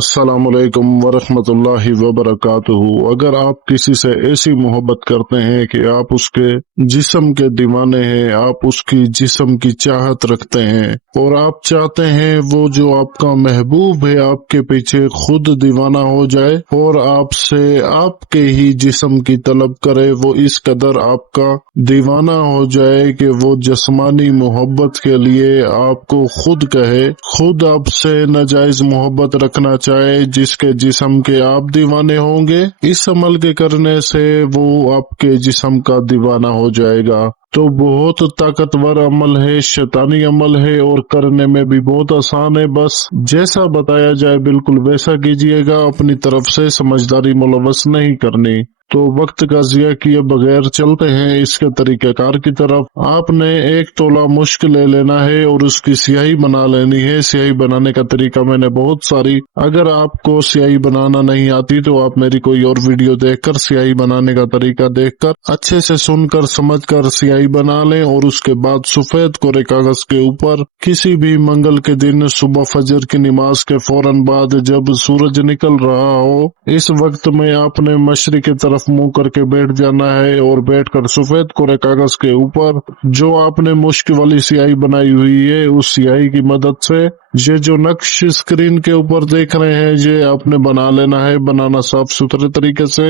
अस्सलाम वालेकुम वरहमत अल्लाह वबरकातुहू। अगर आप किसी से ऐसी मोहब्बत करते हैं कि आप उसके जिस्म के दीवाने हैं, आप उसकी जिस्म की चाहत रखते हैं और आप चाहते हैं वो जो आपका महबूब है आपके पीछे खुद दीवाना हो जाए और आपसे आपके ही जिस्म की तलब करे, वो इस कदर आपका दीवाना हो जाए कि वो जिस्मानी मोहब्बत के लिए आपको खुद कहे, खुद आपसे नाजायज मोहब्बत रखना चाहे जिसके जिस्म के आप दीवाने होंगे। इस अमल के करने से वो आपके जिस्म का दीवाना हो जाएगा। तो बहुत ताकतवर अमल है, शैतानी अमल है और करने में भी बहुत आसान है। बस जैसा बताया जाए बिल्कुल वैसा कीजिएगा, अपनी तरफ से समझदारी मुलव्वस नहीं करनी। तो वक्त का ज़िया किए बगैर चलते हैं इसके तरीक़ेकार की तरफ। आपने 1 तोला मुश्क ले लेना है और उसकी स्याही बना लेनी है। स्याही बनाने का तरीका मैंने बहुत सारी, अगर आपको स्याही बनाना नहीं आती तो आप मेरी कोई और वीडियो देखकर स्याही बनाने का तरीका देखकर अच्छे से सुनकर समझकर स्याही बना लें। और उसके बाद सफेद कोरे कागज के ऊपर किसी भी मंगल के दिन सुबह फजर की नमाज के फौरन बाद जब सूरज निकल रहा हो, इस वक्त में आपने मशरिक की तरफ मुंह करके बैठ जाना है और बैठकर सफेद कोरे कागज के ऊपर जो आपने मुश्क वाली स्याही बनाई हुई है उस स्याही की मदद से ये जो नक्श स्क्रीन के ऊपर देख रहे हैं ये आपने बना लेना है। बनाना साफ सुथरे तरीके से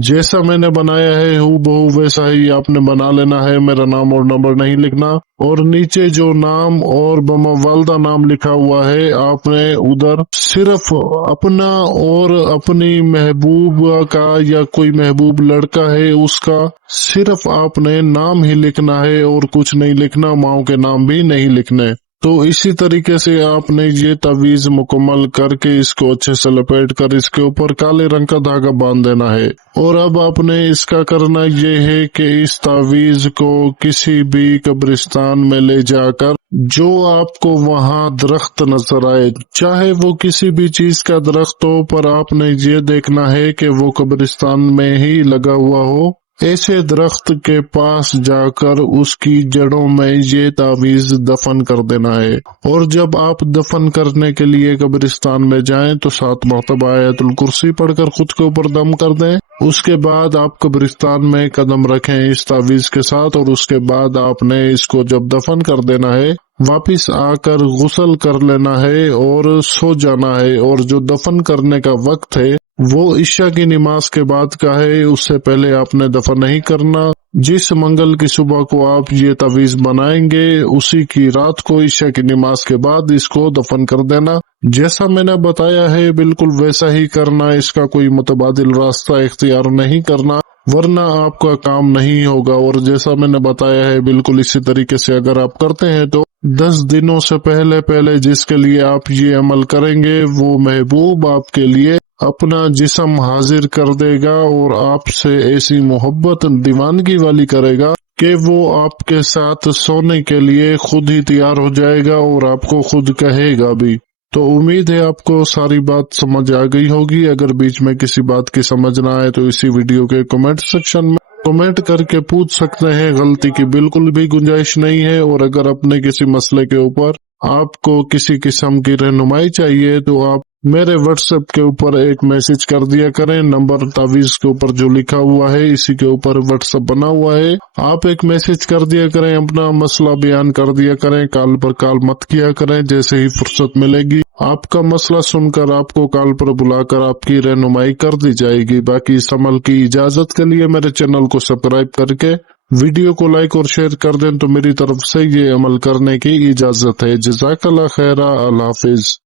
जैसा मैंने बनाया है हूबहू वैसा ही आपने बना लेना है। मेरा नाम और नंबर नहीं लिखना और नीचे जो नाम और बमा वालदा नाम लिखा हुआ है आपने उधर सिर्फ अपना और अपनी महबूबा का या कोई महबूब लड़का है उसका सिर्फ आपने नाम ही लिखना है और कुछ नहीं लिखना, माओ के नाम भी नहीं लिखने। तो इसी तरीके से आपने ये तावीज मुकम्मल करके इसको अच्छे से लपेट कर इसके ऊपर काले रंग का धागा बांध देना है। और अब आपने इसका करना ये है कि इस तावीज को किसी भी कब्रिस्तान में ले जाकर जो आपको वहां दरख्त नजर आए, चाहे वो किसी भी चीज का दरख्त हो, पर आपने ये देखना है कि वो कब्रिस्तान में ही लगा हुआ हो। ऐसे दरख्त के पास जाकर उसकी जड़ों में ये तावीज दफन कर देना है। और जब आप दफन करने के लिए कब्रिस्तान में जाएं तो 7 मरतबा आयतुल कुर्सी पढ़कर खुद के ऊपर दम कर दें। उसके बाद आप कब्रिस्तान में कदम रखें इस तावीज के साथ और उसके बाद आपने इसको जब दफन कर देना है वापिस आकर गुस्ल कर लेना है और सो जाना है। और जो दफन करने का वक्त है वो इशा की नमाज के बाद का है, उससे पहले आपने दफन नहीं करना। जिस मंगल की सुबह को आप ये तावीज बनाएंगे उसी की रात को इशा की नमाज के बाद इसको दफन कर देना। जैसा मैंने बताया है बिल्कुल वैसा ही करना, इसका कोई मुतबादिल रास्ता इख्तियार नहीं करना वरना आपका काम नहीं होगा। और जैसा मैंने बताया है बिल्कुल इसी तरीके से अगर आप करते हैं तो 10 दिनों से पहले जिसके लिए आप ये अमल करेंगे वो महबूब आपके लिए अपना जिस्म हाजिर कर देगा और आपसे ऐसी मोहब्बत दीवानगी वाली करेगा कि वो आपके साथ सोने के लिए खुद ही तैयार हो जाएगा और आपको खुद कहेगा भी। तो उम्मीद है आपको सारी बात समझ आ गई होगी। अगर बीच में किसी बात की समझ ना आए तो इसी वीडियो के कमेंट सेक्शन में कमेंट करके पूछ सकते हैं, गलती की बिल्कुल भी गुंजाइश नहीं है। और अगर अपने किसी मसले के ऊपर आपको किसी किस्म की रहनुमाई चाहिए तो आप मेरे व्हाट्सएप के ऊपर एक मैसेज कर दिया करें। नंबर तावीज के ऊपर जो लिखा हुआ है इसी के ऊपर व्हाट्सएप बना हुआ है, आप एक मैसेज कर दिया करें, अपना मसला बयान कर दिया करें। कॉल पर कॉल मत किया करें, जैसे ही फुर्सत मिलेगी आपका मसला सुनकर आपको कॉल पर बुलाकर आपकी रहनुमाई कर दी जाएगी। बाकी इस अमल की इजाजत के लिए मेरे चैनल को सब्सक्राइब करके वीडियो को लाइक और शेयर कर दें तो मेरी तरफ से ये अमल करने की इजाजत है। जज़ाकल्लाह खैरा, अल्लाह हाफिज।